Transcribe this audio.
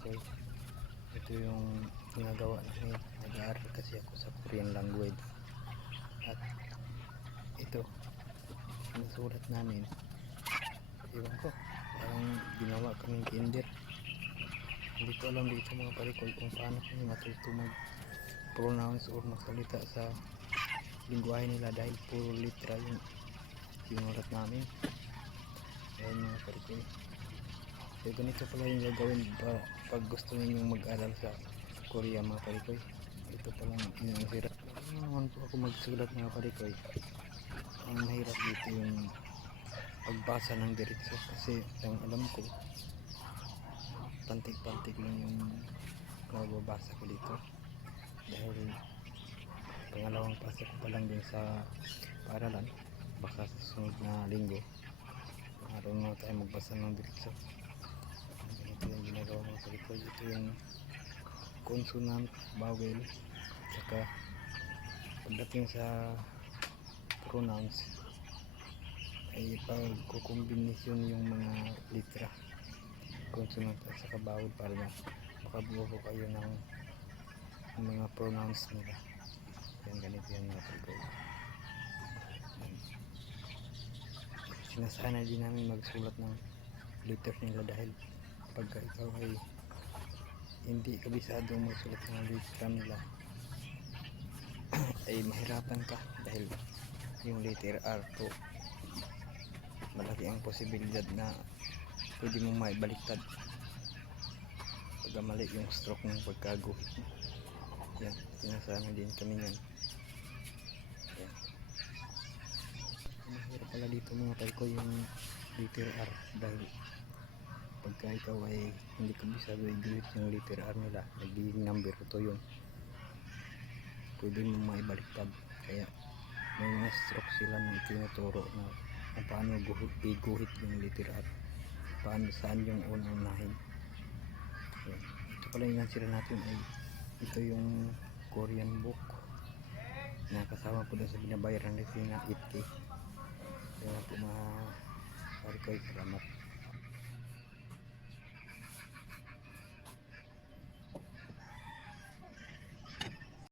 parikoy. Ito yung ginagawa namin. Nag-aaral kasi ako sa Korean language. At ito, sinusulat namin. Ewan ko, parang ginawa kaming kinder. Hindi ko alam dito mga parikoy kung paano kami matuto mag-pronounce or magsalita sa lingwahe nila dahil puro litra yung sinulat namin. Ayan mga parikoy. So ganito pala yung gagawin pag gusto ninyong mag-aral sa Korea mga parikoy. Ito palang yung hirap. Ano naman po ako magsulat mga parikoy. Ang mahirap dito yung pagbasa ng diretso kasi ang alam ko pantik-pantik lang yung nababasa ko dito dahil pangalawang pasok ko pa lang din sa paaralan. Baka sa sunod na linggo marunong na tayo magbasa ng diretso. Ito yung ginagawa ng parikoy. Ito yung consonant, vowel, saka pagdating sa pronounce ay pagkukombinasyon yung mga litra, consonant at saka vowel para makabuo ko kayo ng mga pronounce nila. Yan, ganito yan mga parikoy. Sinasanay din namin magsulat ng letter nila dahil pagka ikaw ay hindi kabisado magsulat ng letter nila ay mahirapan ka dahil yung letter R to malaki ang posibilidad na pwede mong maibaliktad pag mali yung stroke ng pagkaguhit mo. Yan, sinasanay din kami yan. Yan. Mahirap pala dito mga parikoy yung letter R dahil pagka ikaw ay hindi kabisado i-guhit yung letter R nila, nagiging number 2 yun, pwede mong maibaliktad. Kaya may mga stroke sila na tinuturo na kung paano i-guhit yung letter R, paano, saan yung unahin. Yan. Ito pala yung sila natin ay ito yung Korean book na kasama po doon sa binabayaran natin na 8K. Kaya po mga parikoy, salamat.